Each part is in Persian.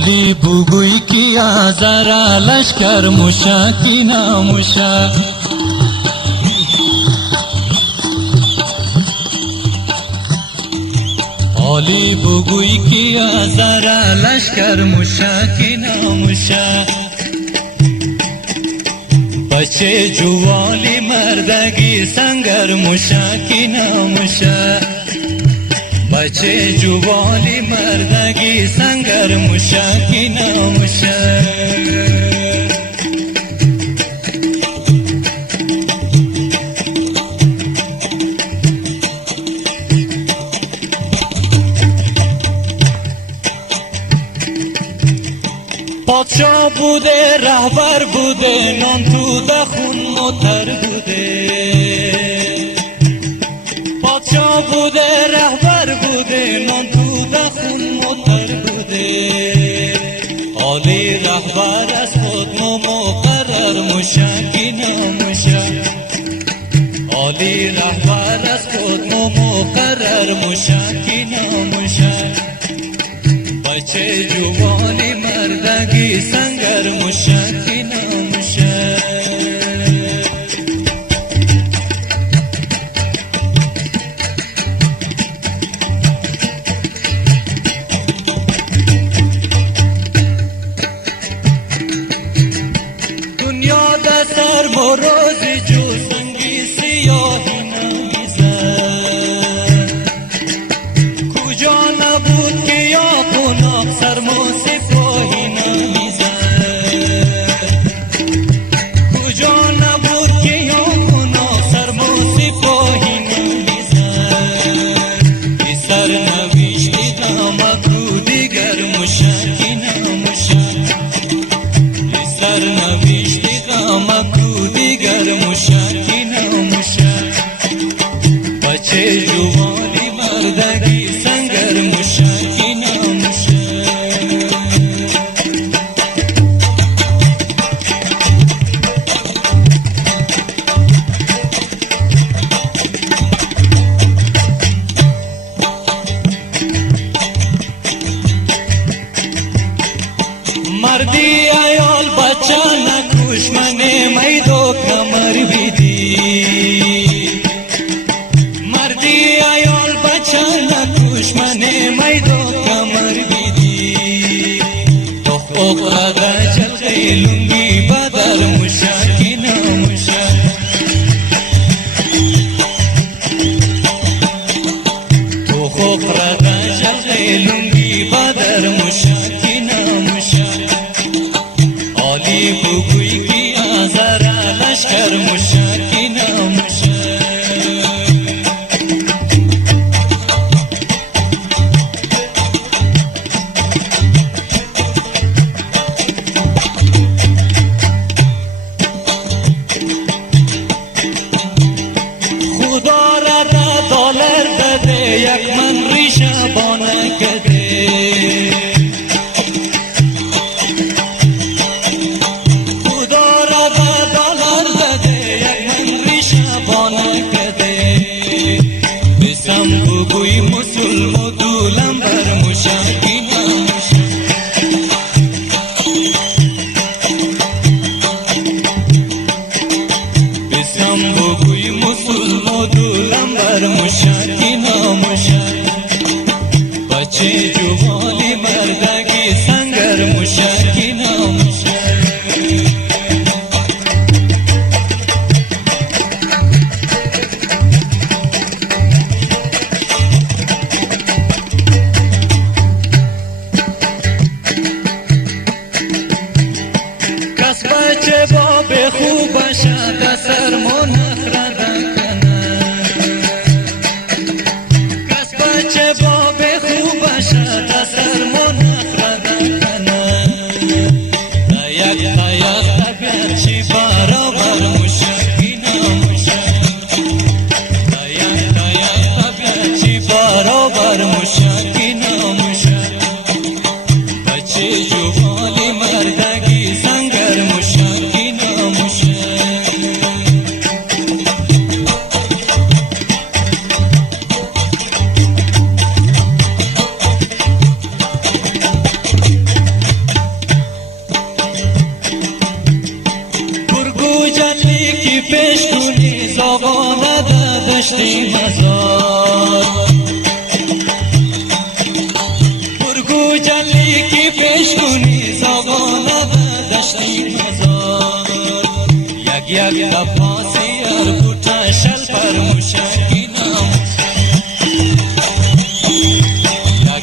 حالی بگوی که آزارا لشکر موشا کی ناموشا حالی بگوی که آزارا لشکر موشا کی ناموشا بچه جوالی مردگی سنگر موشا کی ناموشا بچه جوالی مردگی سنگر موشا کی ناموشا پادشاه بوده رهبر بوده نان تو دخون متر بوده پادشاه بوده رهبر بوده نان تو دخون متر بوده عالی رهبر از خود مقرر موشا کی ناموشا عالی رهبر از خود مقرر موشا کی ناموشا بچه جوانی مردگی سنگر موشا کی ناموشا دنیا در سر بروزی جو سنگی سیاهی نمیزد کجا نبود که یا قناق سرما سپاهی نمیزد کجا نبود که یا قناق سرما سپاهی نمیزد بی سر نویشتی نامک رو دیگر موشا کی ناموشا بی سر نویشتی نامک رو دیگر موشا کی ناموشا بچه جوانی مردگی سنگر موشا کی ناموشا مردی ایال بچه نکوش من میدو کمر بیدی مردی ایال بچه نکوش من میدو کمر بیدی تو اقرده جلقی لنگی بدر موشا کی ناموشا تو اقرده جلقی لنگی بدر موشا کی ناموشا عالی بگوی کی آزارا لشکر موشا کی ناموشا خدا را دلار داده یک من ریشه بانه کده خدا را دلار داده یک من ریشه بانه کده بسم بگوی مسلم و دولم بر موشا کی ناموشا بسم بگوی مسلم و دولم بر موشا کی ناموشا بچه جوالی مردگی سنگر موشا کی ناموشا کس بچه با به خوب شد سر منخرده کس بچه با به خوب شد سر منخرده یک طبیعت چی برابر موشا کی ناموشا یک طبیعت چی برابر موشا کی ناموشا بچه جوالی مردگی سنگر موشا کی ناموشا تجلی کی پیش کنی زبانه دشتی مزار یک تپاسی اربوتا شل پر مشاکینم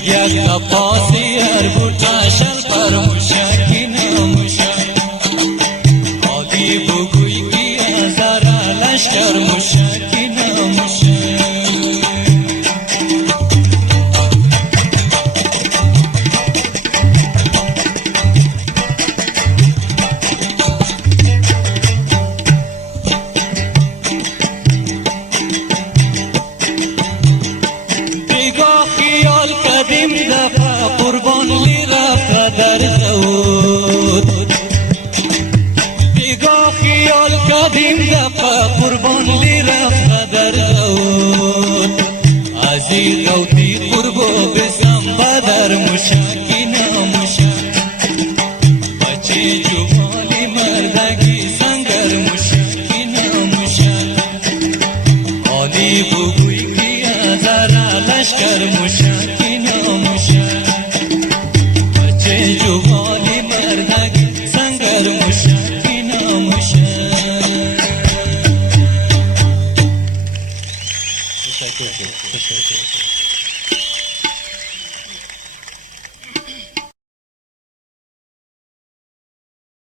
یک تپاسی اربوتا شل پر مشاکینم آدی بگوی کی ازارا لشکر مشاکینم قربان لی رفت در زود بیگاه خیال کدیم دفع قربان لی رفت در زود ازی غوطی قربو بسم بدر مشاکی